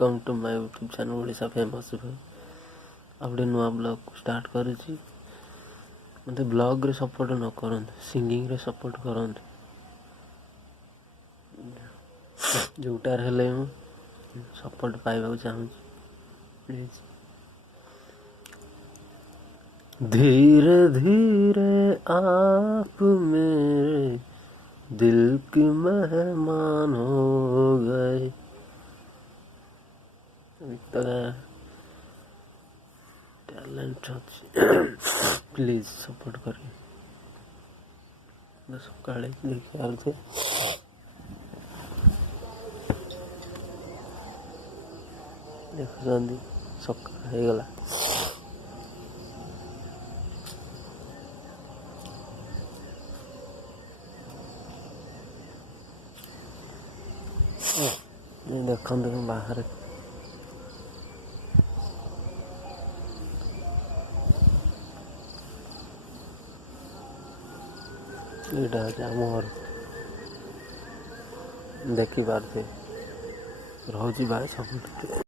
Welcome to my YouTube channel Odisha famous भाई आउटे नुआ ब्लॉग स्टार्ट करुच्ची मत ब्लॉग रे सपोर्ट न करंत सिंगिंग रे सपोर्ट करंत जोटार हेले मु सपोर्ट पाइबा चाहूँ प्लीज। धीरे धीरे आप मेरे दिल की मेहमान हो गए। टैलेंट प्लीज सपोर्ट करें सकाଳେ देखिए देखुଛନ୍ତି ସକାଳ ହେଇଗଲା। ଦେଖନ୍ତୁ ବାହାରେ ଏଇଟା ହେଉଛି ଆମ ଘର ଦେଖିପାରୁଥିବେ ରହୁଛି ଭାଇ ସବୁଠି।